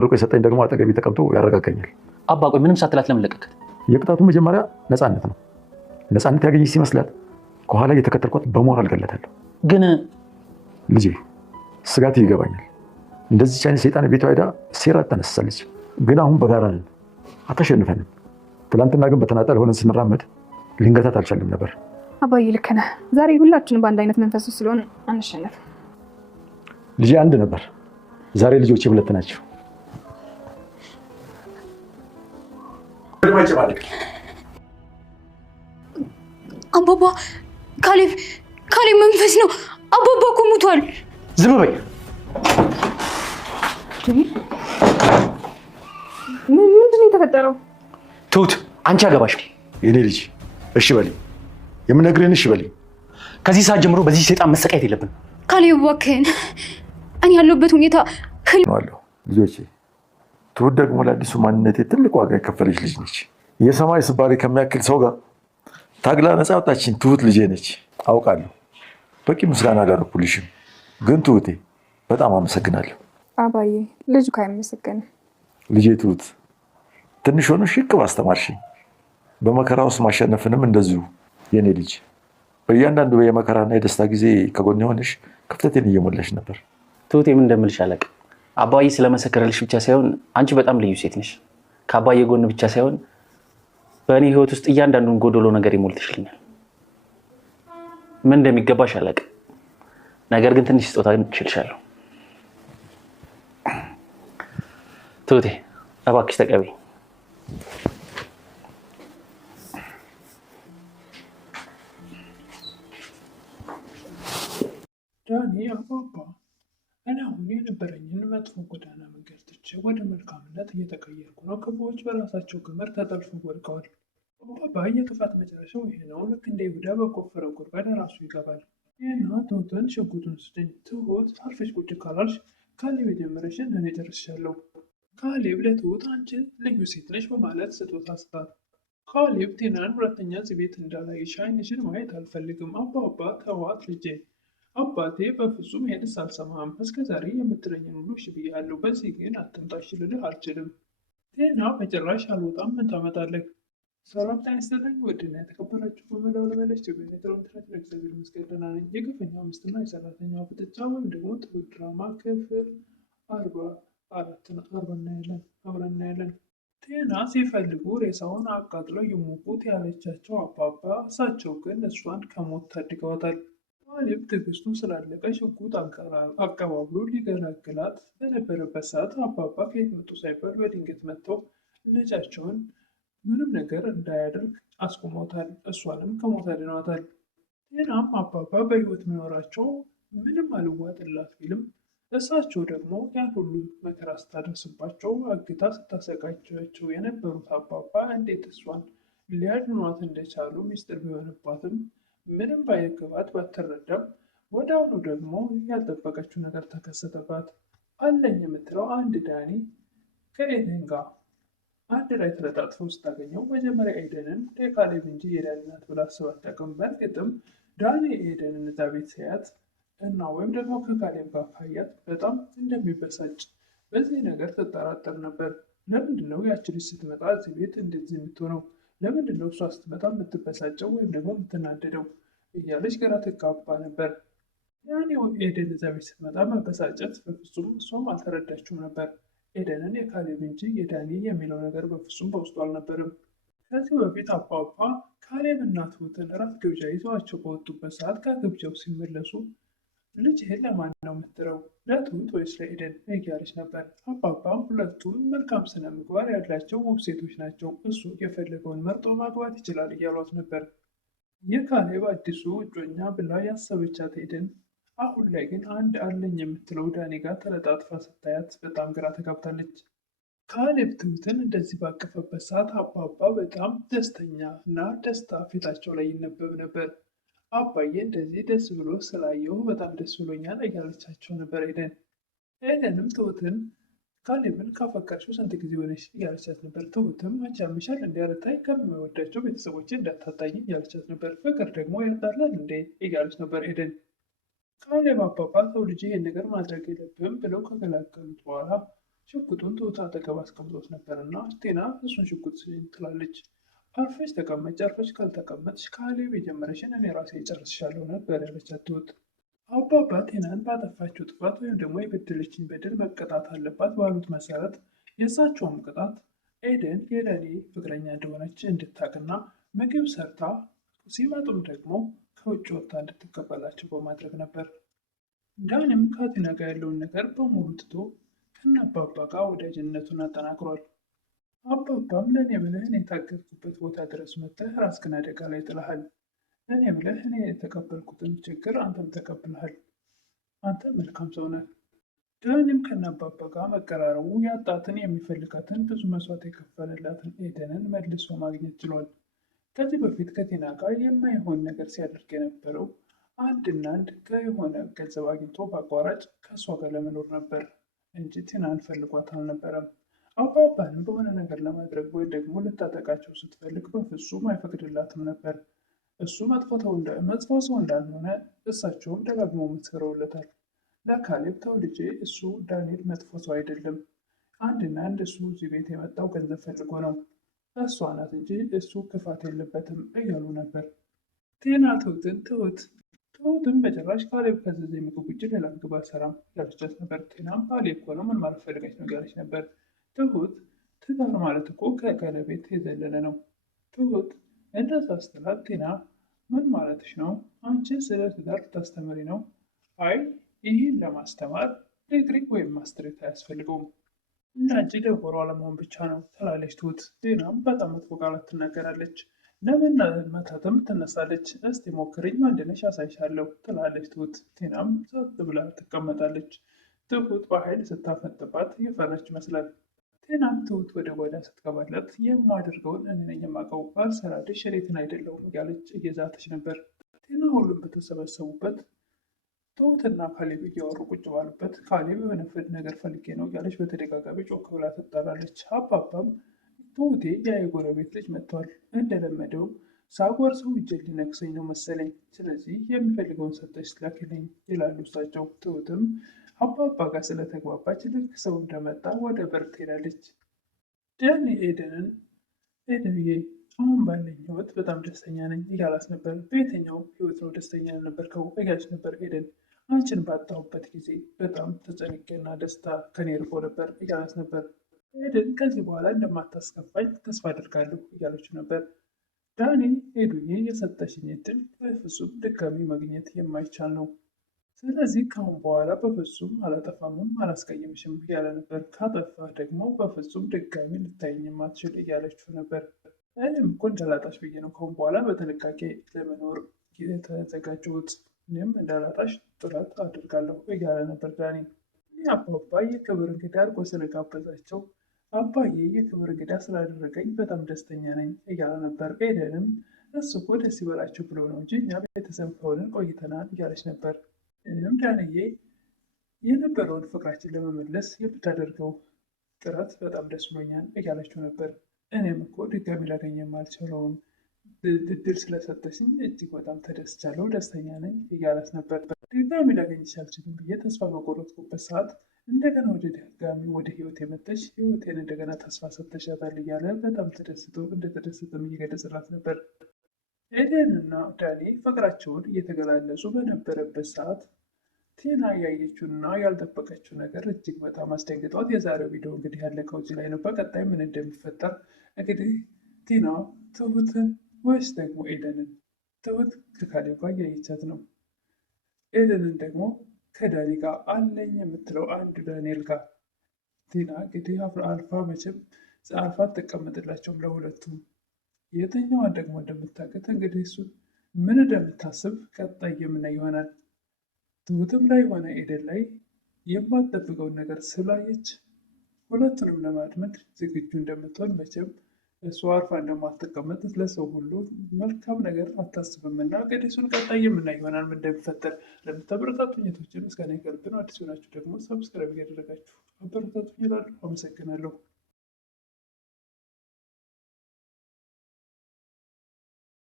ርቆ የሰጠኝ ደግሞ አጠገቤ ተቀምጦ ያረጋጋኛል። አባ ቆይ ምንም ሳትላት ለምን ለቀቀት? የቅጣቱ መጀመሪያ ነፃነት ነው። ነፃነት ያገኘች ሲመስላት ከኋላ እየተከተልኳት በሞራል ገለታለሁ። ግን ልጄ ስጋት ይገባኛል። እንደዚህ አይነት ሰይጣን ቤቷ ሄዳ ሴራ ታነሳለች። ግን አሁን በጋራ ነን፣ አታሸንፈንም። ትላንትና ግን በተናጠል ሆነን ስንራመድ ልንገታት አልቻልንም ነበር። አባዬ ልክ ነህ። ዛሬ ሁላችንም በአንድ አይነት መንፈስ ስለሆነ አንሸነፍም። ልጄ አንድ ነበር፣ ዛሬ ልጆቼ ሁለት ናቸው። አባባ ካሌብ መንፈስ ነው። አባባ እኮ ሙቷል። ዝም በይ። ምንድን ነው የተፈጠረው? ትሁት አንቺ አገባሽም። የኔ ልጅ እሺ በልኝ፣ የምነግርህን እሺ በልኝ። ከዚህ ሰዓት ጀምሮ በዚህ ሰይጣን መሰቃየት የለብንም። ካሌብ እባክህን፣ እኔ ያለሁበት ሁኔታ አለሁ። ልጆቼ ትሁት ደግሞ ለአዲሱ ማንነቴ ትልቅ ዋጋ የከፈለች ልጅ ነች። የሰማይ ስባሪ ከሚያክል ሰው ጋር ታግላ ነፃ ወጣችን ትሁት ልጄ ነች። አውቃለሁ በቂ ምስጋና አላደረኩልሽም፣ ግን ትሁቴ በጣም አመሰግናለሁ። አባዬ ልጁ ካይመሰገን ልጄ ትሁት ትንሽ ሆኖ ሽቅብ አስተማርሽኝ። በመከራ ውስጥ ማሸነፍንም እንደዚሁ የኔ ልጅ። በእያንዳንዱ የመከራና የደስታ ጊዜ ከጎን የሆነሽ ክፍተቴን እየሞላሽ ነበር። ትሁቴ ምን እንደምልሽ አላውቅም። አባዬ ስለመሰከረልሽ ብቻ ሳይሆን አንቺ በጣም ልዩ ሴት ነሽ። ከአባዬ ጎን ብቻ ሳይሆን በእኔ ህይወት ውስጥ እያንዳንዱን ጎዶሎ ነገር ይሞልትሽልኛል። ምን እንደሚገባሽ አላውቅም፣ ነገር ግን ትንሽ ስጦታ እችልሻለሁ። ትሁቴ እባክሽ ተቀበይ። ዳኒ አባባ እኔ አሁን የነበረኝን መጥፎ ጎዳና መንገድ ትቼ ወደ መልካምነት እየተቀየርኩ ነው። ክፉዎች በራሳቸው ገመድ ተጠልፈው ወድቀዋል። አባባ የክፋት መጨረሻው ይሄ ነው። ልክ እንደ ይሁዳ በቆፈረው ጉድጓድ ራሱ ይገባል። ይህና ትሁትን ሽጉጡን ስጭኝ። ትሁት አርፈሽ ቁጭ ካላልሽ ካሌብ የጀመረሽን እኔ ጨርሻለሁ። ካሌብ ለትሁት አንቺ ልዩ ሴት ነሽ በማለት ስጦታ ስጣት። ካሌብ ቴናን ሁለተኛ እዚህ ቤት እንዳላይሽ ዓይንሽን ማየት አልፈልግም። አባባ ተዋት ልጄ። አባቴ በፍጹም ይሄንስ አልሰማህም። እስከዛሬ የምትለኝን ሁሉ እሺ ብያለሁ። በዚህ ግን አትምጣሽ ልልህ አልችልም። ቴና በጭራሽ አልወጣም። ምን ታመጣለህ? ሰላም ጤና ይስጥልኝ ውድና የተከበራችሁ በመላው ለመለች ኢንተርኔት ለእግዚአብሔር ይመስገን ደህና ነኝ። የግፈኛው ሚስትና የሰራተኛው ፍጥጫ ወይም ደግሞ ትሁት ድራማ ክፍል 44 እናያለን። ቴና ሲፈልጉ ሬሳውን አቃጥለው ይሙቁት ያለቻቸው አባባ፣ እሳቸው ግን እሷን ከሞት ታድገዋታል። ካሌብ ትዕግስቱ ስላለቀ ሽጉጥ አቀባብሎ ሊገላግላት በነበረበት ሰዓት አባባ ከየት መጡ ሳይባል በድንገት መጥተው ልጃቸውን ምንም ነገር እንዳያደርግ አስቆሞታል። እሷንም ከሞት አድነዋታል። ቴናም አባባ በህይወት መኖራቸው ምንም አልዋጥላት ቢልም እሳቸው ደግሞ ያን ሁሉ መከራ ስታደርስባቸው አግታ ስታሰቃያቸው የነበሩት አባባ እንዴት እሷን ሊያድኗት እንደቻሉ ሚስጥር ቢሆንባትም ምንም ባይገባት ባትረዳም ወደ አሁኑ ደግሞ ያልጠበቀችው ነገር ተከሰተባት። አለኝ የምትለው አንድ ዳኒ ከኤደን ጋር አንድ ላይ ተለጣጥፈው ስታገኘው መጀመሪያ ኤደንን የካሌብ እንጂ የዳኒ ናት ብላ አስባ አታውቅም። በእርግጥም ዳኒ ኤደንን እዛ ቤት ሲያያት እና ወይም ደግሞ ከካሌብ ጋር ካያት በጣም እንደሚበሳጭ በዚህ ነገር ትጠራጠር ነበር። ለምንድነው ያቺ ልጅ ስትመጣ እዚህ ቤት እንደዚህ የምትሆነው? ለምንድነው እሷ ስትመጣ የምትበሳጨው ወይም ደግሞ የምትናደደው እያለች ግራ ትጋባ ነበር። ያኔ ኤደን እዛ ቤት ስትመጣ መበሳጨት በፍጹም እሷም አልተረዳችውም ነበር። ኤደንን የካሌብ እንጂ የዳኒ የሚለው ነገር በፍጹም በውስጡ አልነበርም። ከዚህ በፊት አባባ ካሌብ እና ትሁትን እራት ግብዣ ይዘዋቸው በወጡበት ሰዓት ከግብዣው ሲመለሱ ልጅህን ለማን ነው የምትለው? ለትሁት ወይስ ለኤደን እያለች ነበር። አባባም ሁለቱም መልካም ስነ ምግባር ያላቸው ውብ ሴቶች ናቸው፣ እሱ የፈለገውን መርጦ ማግባት ይችላል እያሏት ነበር። የካሌብ አዲሱ እጮኛ ብላ ያሰበቻት ኤደን አሁን ላይ ግን አንድ አለኝ የምትለው ዳኒ ጋር ተለጣጥፋ ስታያት በጣም ግራ ተጋብታለች። ካሌብ ትሁትን እንደዚህ ባቀፈበት ሰዓት አባባ በጣም ደስተኛ እና ደስታ ፊታቸው ላይ ይነበብ ነበር። አባዬ እንደዚህ ደስ ብሎ ስላየው በጣም ደስ ብሎኛል እያለቻቸው ነበር ኤደን። ኤደንም ትሁትን ካሌብን ካፈቀርሽው ስንት ጊዜ ሆነሽ እያለቻት ነበር። ትሁትም አንቺ ያምሻል እንዲያረታይ ከሚወዳቸው ቤተሰቦች እንዳታጣኝ እያለቻት ነበር። ፍቅር ደግሞ ያጣላል እንዴ እያለች ነበር ኤደን። ካሌብ አባባ ሰው ልጅ ይህን ነገር ማድረግ የለብም ብለው ከገላገሉት በኋላ ሽጉጡን ትሁት አጠገብ አስቀምጦት ነበርና ቴና እሱን ሽጉጥ ስጪኝ ትላለች። አርፈሽ ተቀመጭ፣ አርፈሽ ካልተቀመጥሽ ካሌብ የጀመረሽን እኔ ራሴ እጨርስሻለሁ ነበር ያለቻት ትሁት። አባባ ቴናን ባጠፋችው ጥፋት ወይም ደግሞ የበደለችኝ በደል መቀጣት አለባት ባሉት መሰረት የእሳቸውም ቅጣት ኤደን የዳኒ ፍቅረኛ እንደሆነች እንድታቅና ምግብ ሰርታ ሲመጡም ደግሞ ከውጭ ወጥታ እንድትቀበላቸው በማድረግ ነበር። ዳኒም ከቲና ጋር ያለውን ነገር በሙሉ ትቶ ከነአባባ ጋር ወዳጅነቱን አጠናክሯል። አባባም ለእኔ ብለህ እኔ የታገድኩበት ቦታ ድረስ መጥተህ ራስህን አደጋ ላይ ጥለሃል። ለእኔ ብለህ እኔ የተቀበልኩትን ችግር አንተም ተቀብለሃል። አንተ መልካም ሰው ነህ። ዳኒም ከነአባባ ጋር መቀራረቡ ያጣትን የሚፈልጋትን ብዙ መስዋዕት የከፈለላትን ኤደንን መልሶ ማግኘት ችሏል። ከዚህ በፊት ከቲና ጋር የማይሆን ነገር ሲያደርግ የነበረው አንድና አንድ ከየሆነ ገንዘብ አግኝቶ በአቋራጭ ከእሷ ጋር ለመኖር ነበር እንጂ ቲናን ፈልጓት አልነበረም። አባባንም በሆነ ነገር ለማድረግ ወይ ደግሞ ልታጠቃቸው ስትፈልግ በፍጹም አይፈቅድላትም ነበር። እሱ መጥፎ ሰው እንዳልሆነ እሳቸውም ደጋግሞ መስክረውለታል። ለካሌብ ተው ልጄ፣ እሱ ዳንኤል መጥፎ ሰው አይደለም። አንድና አንድ እሱ እዚህ ቤት የመጣው ገንዘብ ፈልጎ ነው። እሷ ናት እንጂ እሱ ክፋት የለበትም እያሉ ነበር። ቴና ትሁትም በጭራሽ ካሌብ ከዘዘ ምግብ ውጭ ሌላ ምግብ አልሰራም ያለቻት ነበር። ቴናም ካሌብ እኮ ነው ምን ማለት ፈልጋች ነው ያለች ነበር። ትሁት ትዳር ማለት እኮ ከቀለቤት የዘለለ ነው። ትሁት እንደዛ ስትላት ቴና ምን ማለትሽ ነው? አንቺ ስለ ትዳር ልታስተምሪ ነው? አይ ይህን ለማስተማር ዲግሪ ወይም ማስትሬት አያስፈልገውም። እንዳንቺ ደጎሮ አለመሆን ብቻ ነው ትላለች ትሁት። ቴናም በጣም መጥፎ ቃላት ትናገራለች። ለምን መታተም ትነሳለች። እስቲ ሞክርኝ ማንድነሽ ያሳይሻለሁ ትላለች ትሁት። ቴናም ጸጥ ብላ ትቀመጣለች። ትሁት በኃይል ስታፈጥባት የፈራች ይመስላል። ቴናም ትሁት ወደ ጓዳ ስትገባላት የማደርገውን እኔ ነኝ የማውቀው፣ አልሰራልሽ እኔትን አይደለሁም እያለች እየዛተች ነበር። ቴና ሁሉም በተሰበሰቡበት ትሁትና ካሌብ እያወሩ ቁጭ ባሉበት ካሌብ የሆነ ነገር ፈልጌ ነው እያለች በተደጋጋሚ ጮክ ብላ ትጠራለች። አባባም ትሁቴ ያ የጎረቤት ልጅ መጥቷል፣ እንደለመደውም ሳጎርሰው እጄን ሊነክሰኝ ነው መሰለኝ፣ ስለዚህ የሚፈልገውን ሰጠች ላክልኝ ይላሉ እሳቸው። ትሁትም አባባ ጋር ስለተግባባች ልክ ሰው እንደመጣ ወደ በር ትሄዳለች። ዳኒ ኤደንዬ አሁን ባለኝ ህይወት በጣም ደስተኛ ነኝ እያላት ነበር። በየትኛው ህይወት ነው ደስተኛ ያልነበርከው እያለች ነበር ኤደን። አንቺን ባጣሁበት ጊዜ በጣም ተጨንቄና ደስታ ከኔ ርቆ ነበር እያላት ነበር። ኤደን ከዚህ በኋላ እንደማታስከፋኝ ተስፋ አድርጋለሁ እያለችው ነበር። ዳኒ ኤዱዬ የሰጠሽኝ እድል በፍጹም ድጋሚ ማግኘት የማይቻል ነው፣ ስለዚህ ከአሁን በኋላ በፍጹም አላጠፋምም አላስቀይምሽም እያለ ነበር። ካጠፋ ደግሞ በፍጹም ድጋሚ ልታይኝ የማትችል እያለችው ነበር። እኔም እኮ እንዳላጣሽ ብዬ ነው ከአሁን በኋላ በጥንቃቄ ለመኖር የተዘጋጀሁት፣ እኔም እንዳላጣሽ ጥረት አድርጋለሁ እያለ ነበር ዳኒ። አባባ የክብር እንግዳ አድርጎ ስለጋበዛቸው አባዬ የክብር እንግዳ ስላደረገኝ በጣም ደስተኛ ነኝ እያለ ነበር። ኤደንም እሱ እኮ ደስ ይበላቸው ብሎ ነው እንጂ እኛ ቤተሰብ ከሆንን ቆይተናል እያለች ነበር። እንም ዳንዬ የነበረውን ፍቅራችን ለመመለስ የምታደርገው ጥረት በጣም ደስ ብሎኛል እያለችው ነበር። እኔም እኮ ድጋሚ ላገኝ የማልችለውን እድል ስለሰጠሽኝ እጅግ በጣም ተደስቻለሁ፣ ደስተኛ ነኝ እያለት ነበር። ድጋሚ ላገኝሽ አልችልም ብዬ ተስፋ በቆረጥኩበት ሰዓት እንደገና ወደ ድጋሚ ወደ ህይወት የመጠሽ ህይወቴን እንደገና ተስፋ ሰጥተሻታል እያለ በጣም እንደተደሰተም እየገለጸላት ነበር። ኤደን እና ዳኒ ፍቅራቸውን እየተገላለጹ በነበረበት ሰዓት ቴና ያየችውና ያልጠበቀችው ነገር እጅግ በጣም አስደንግጧት የዛሬው ቪዲዮ እንግዲህ ያለቀው እዚህ ላይ ነው። በቀጣይ ምን እንደሚፈጠር እንግዲህ ቴና ትሁትን ወይስ ደግሞ ኤደንን? ትሁት ከካሌብ ጋር እያየቻት ነው። ኤደንን ደግሞ ከዳኒ ጋር አለኝ የምትለው አንዱ ዳንኤል ጋር። ቴና እንግዲህ አልፋ መቼም አልፋ አትቀመጥላቸውም ለሁለቱም። የትኛዋን ደግሞ እንደምታገት እንግዲህ እሱ ምን እንደምታስብ ቀጣይ የምናይ ይሆናል። ትሁትም ላይ ሆነ ኤደን ላይ የማትጠብቀውን ነገር ስላየች ሁለቱንም ለማድመድ ዝግጁ እንደምትሆን መቼም እሱ አርፋ እንደማትቀመጥ ለሰው ሁሉ መልካም ነገር አታስብም እና እንግዲህ እሱን ቀጣይ የምናይ ይሆናል ምን እንደሚፈጠር። ለምታበረታቱኝ እህቶቼ ምስጋና ከልብ ነው። አዲስ ሆናችሁ ደግሞ ሰብስክራይብ እያደረጋችሁ አበረታቱኝ እላለሁ። አመሰግናለሁ።